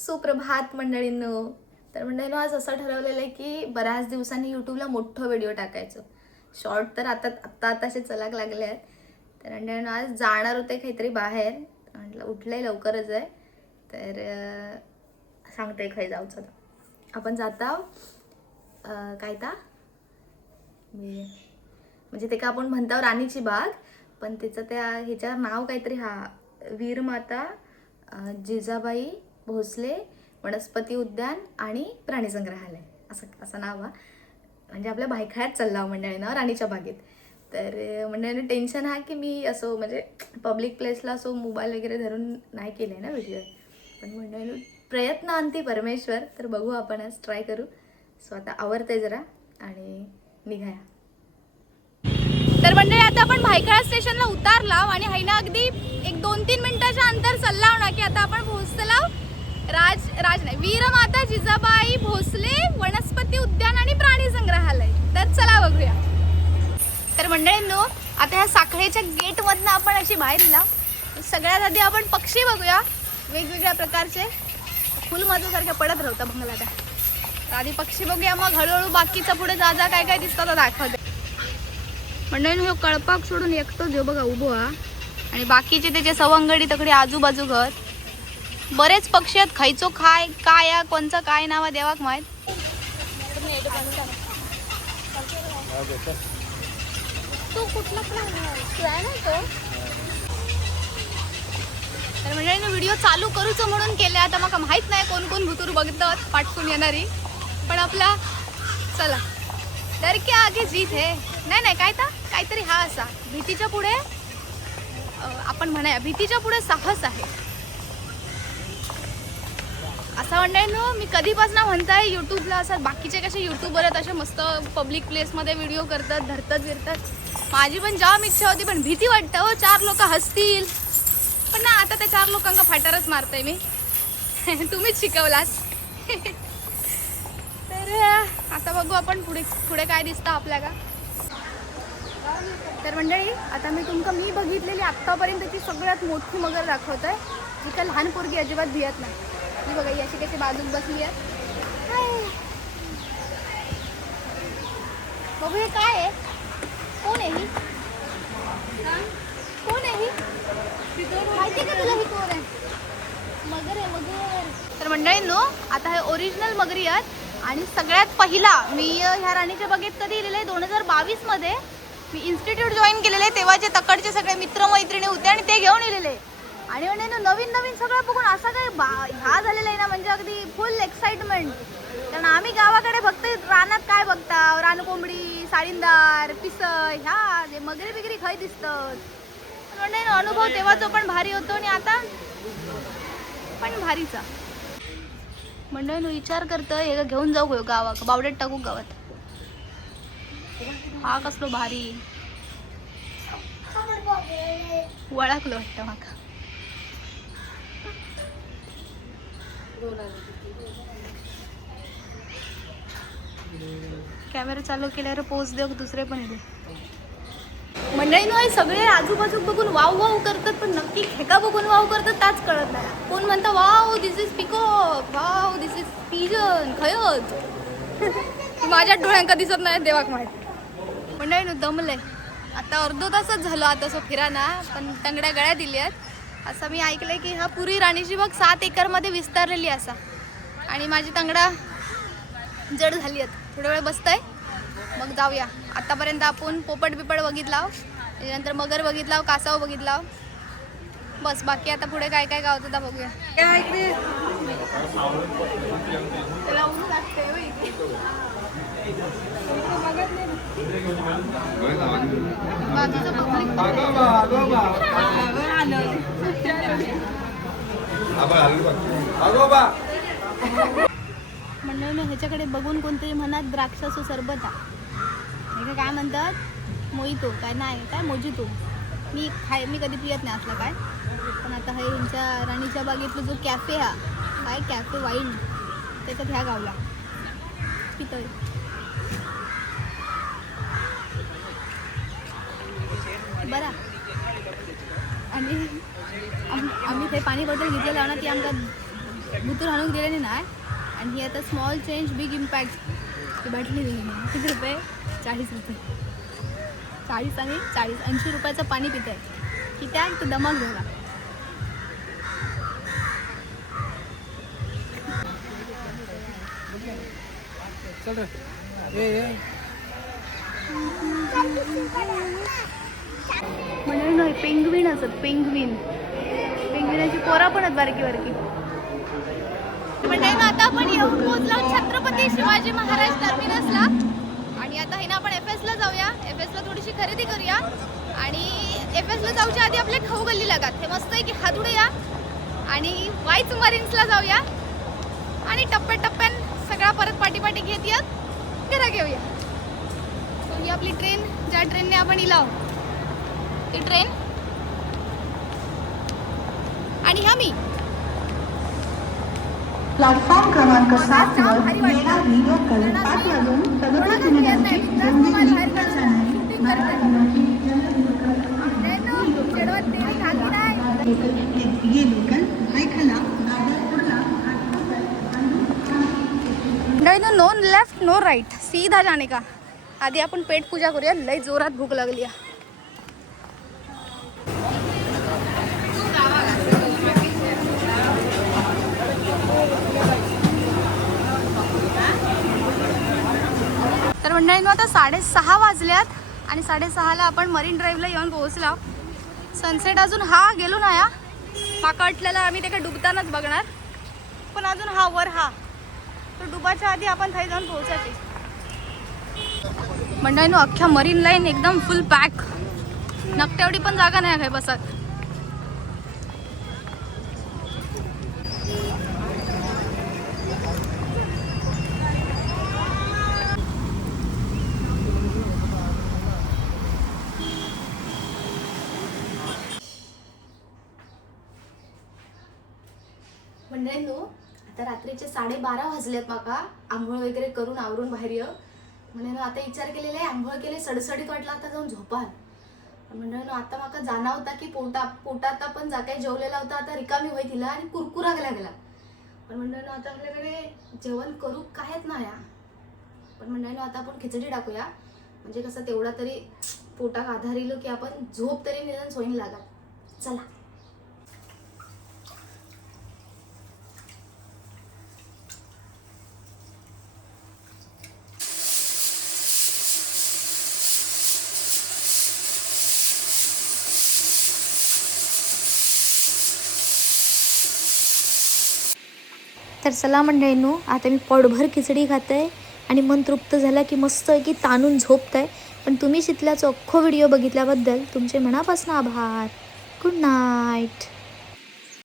सुप्रभात मंडळींनो. तर मंडळींनो, आज असं ठरवलेलं आहे की बऱ्याच दिवसांनी यूट्यूबला मोठं व्हिडिओ टाकायचं. शॉर्ट तर आता असे चलाक लागले आहेत. तर मंडळींनो, आज जाणार होते काहीतरी बाहेर. म्हटलं उठलंय लवकरच आहे, तर सांगते खाई जाऊचं. आपण जाता काय ता म्हणजे ते का आपण म्हणतो राणीची बाग, पण त्याचं त्या ह्याच्या नाव काहीतरी वीरमाता जिजाबाई भोसले वनस्पती उद्यान आणि प्राणी संग्रहालय असं नाव म्हणजे आपल्या भायखळ्यात चालला मंडळीनं राणीच्या बागेत. तर मंडळीनं टेन्शन की मी असो म्हणजे पब्लिक प्लेसला असो मोबाईल वगैरे धरून नाही केलं आहे ना व्हिडिओ. पण मंडळीनं प्रयत्न आणते परमेश्वर. तर बघू आपण आज ट्राय करू. सो आता आवरते जरा आणि निघाया. तर मंडळी आता आपण भायखळा स्टेशनला उतारला आणि हैना अगदी एक 2-3 मिनिटाच्या अंतर चालला ना की आता आपण पोहोचला वीरमाता जिजाबाई भोसले वनस्पती उद्यान आणि प्राणी संग्रहालय. तर चला बघूया. तर मंडळींनो, आता ह्या साखळेच्या गेटमधनं आपण अशी बाहेर येला. सगळ्यात आधी आपण पक्षी बघूया, वेगवेगळ्या प्रकारचे. फुल माझ्यासारख्या पडत राहता बंगला त्या. तर आधी पक्षी बघूया, मग हळूहळू बाकीचं पुढे जा काय काय दिसतं दाखवते. मंडळींनो, ह्यो कळपाक सोडून एकटोच ह्यो बघा उभो हा, आणि बाकीचे त्याचे सवंगडी तकडे आजूबाजू घर. बरेच पक्षी आहेत. खायचो काय कोणचं काय नाव देवाक माहित. तो कुठला तर म्हणजे व्हिडिओ चालू करूच म्हणून केले. आता मला माहित नाही कोण कोण भुतूर बघतात पाठसून येणारी, पण आपला चला डर के आगे जीत है. नाही काय काहीतरी असा भीतीच्या पुढे आपण म्हणूया भीतीच्या पुढे साहस आहे असं म्हणणं. मी कधीपासून म्हणताय यूट्यूबला असं बाकीचे कसे यूट्यूबर आहेत असे मस्त पब्लिक प्लेसमध्ये व्हिडिओ करतात, धरतात. माझी पण जाम इच्छा होती, पण भीती वाटतं हो, 4 लोक हसतील. पण ना, आता त्या 4 लोकांना फाटारच मारताय मी. तुम्हीच शिकवलास. तर आता बघू आपण पुढे काय दिसतं आपल्याला. तर मंडळी, आता मी बघितलेली आत्तापर्यंतची सगळ्यात मोठी मगर दाखवत आहे, जी का लहान पोरगी अजिबात भियत नाही. ही बघा, ही अशी कशी बाजूक बसली आहे. बघू हे काय आहे, कोण आहे ही, माहिती का तुला ही कोण आहे? मगर आहे मगर. तर मंडळींनो, आता हे ओरिजिनल मगरी आहेत. आणि सगळ्यात पहिला मी ह्या राणीच्या बागेत कधी गेलेले 2022 मध्ये मी इन्स्टिट्यूट जॉईन केलेले. तेव्हाचे तकडचे सगळे मित्रमैत्रिणी होते आणि ते घेऊन येलेले. आणि म्हणजे नवीन सगळं बघून असं काय ह्या झालेलं आहे ना, म्हणजे अगदी फुल एक्साइटमेंट. कारण आम्ही गावाकडे फक्त रानात काय बघता, रानकोंबडी, साळींदार, पिसळ, ह्या जे मगरी बिगरी खाई दिसतात. म्हणजे अनुभव तेव्हाचा पण भारी होतो आणि आता पण भारीचा. म्हणजे विचार करतं हे घेऊन जाऊ गावात, बावड्यात टाकू गावात. हा कसलो भारी वळखलं वाटतं माका. कॅमेरा चालू केल्यावर पोच देऊ दुसरे पण येते. मंडळींनो, सगळे आजूबाजू बघून वाव करतात, पण नक्की खेका बघून वाव करतात त्याच कळत नाही. कोण म्हणतं wow this is peacock, wow this is pigeon, खयच. माझ्या डोळ्यांका दिसत नाही देवाक माहिती. मंडळींनो, दमलंय आता. अर्धा तासच झालो आता असं फिराना, पण तंगड्या गळ्या दिल्यात. असं मी ऐकलंय की हा पुरी राणीची बाग 7 एकरमध्ये विस्तारलेली असा. आणि माझी तंगडा जड झाली आहेत. थोड्या वेळ बसतंय, मग जाऊया. आतापर्यंत आपण पोपट बिपट बघितला, त्याच्यानंतर मगर बघितला, कासव बघितला, बस. बाकी आता पुढे काय काय गावत होता बघूया. म्हणून ह्याच्याकडे बघून कोणतरी म्हणत द्राक्षाचं सरबत आहे, काय म्हणतात मोहितो, काय नाही काय मोजितो. मी कधी पियत नाही असलं काय. पण आता हे ह्यांच्या राणीच्या बागेतला जो कॅफे काय कॅफे वाईल्ड, त्याच्यात ह्या गावला पितळ. बरा. आणि आम्ही ते पाणी बॉटल घेतलेलं ना, ती आमका बुतूर हाणून दिलेली नाही. आणि ही आता स्मॉल चेंज बिग इम्पॅक्ट ही बाटली दिली मी. किती रुपये? 40 रुपये. 40 आणि 40 80 रुपयाचं पाणी पित आहे की त्या तो दमाक झाला. म्हणजे पेंग्विन असत. पेंग्विनाची पोरा पण आहेत बारकी बारकी. म्हणजे आता आपण येऊन पोहोचलो छत्रपती शिवाजी महाराज टर्मिनसला. आणि आता हे ना आपण FSला जाऊया. FSला थोडीशी खरेदी करूया. आणि FSला जाऊच्या आधी आपल्या खाऊ गल्ली लागत हे मस्त आहे की हात उडूया आणि वाईच मरीन्सला जाऊया. आणि टप्प्याटप्प्यान सगळा परत पाठी घेत यात घरा घेऊया. सो ही आपली ट्रेन, ज्या ट्रेनने आपण इलाव ती ट्रेन. आणि ह्या मी प्लॅटफॉर्म क्रमांक 7 वर येणारी लोकल 5 वाजून 37 मिनिटांची रंगीबेरंगी जाणारी मराठी ये लोकल ऐकला नो लेफ्ट नो राइट, सीधा जाने का. आधी आपण पेट पूजा करूया. लय जोरात भूक लागली आहे. तर मंडळींनो आता 6:30 वाजल्यात आणि 6:30ला आपण मरीन ड्राईव्हला येऊन पोहोचलो. सनसेट अजून हा गेलो ना या माका वाटलेला आम्ही ते डुबतानाच बघणार, पण अजून हा वर हा तर डुबाच्या आधी आपण थाई जाऊन पोहोचायचे. मंडळींनो अख्ख्या मरीन लाईन एकदम फुल पॅक. नकटेवढी पण जागा नाही काय बसत. मंडळींनो आता रात्रीचे 12:30 वाजलेत. माका आंघोळ वगैरे करून आवरून बाहेर ये म्हणून आता विचार केलेला आहे. आंघोळ केले सडसडीत वाटला आता जाऊन झोपाल. मंडळींनो आता माका जाणा होता की पोटात आपण जा काही जेवलेला होता आता रिकामी होई तिला आणि कुरकुरा गेला. पण मंडळींनो आता आपल्याकडे जेवण करू कायच ना या. पण मंडळींनो आता आपण खिचडी टाकूया म्हणजे कसं तेवढा तरी पोटाक आधार येईल की आपण झोप तरी निदान सोयीन लागत. चला तर चला मंडळींनो आता मी पोटभर खिचडी खाते आणि मन तृप्त झाला की मस्त की ताणून झोपतंय. पण तुम्ही शितल्याचा अख्खो व्हिडिओ बघितल्याबद्दल तुमचे मनापासून आभार. Good night.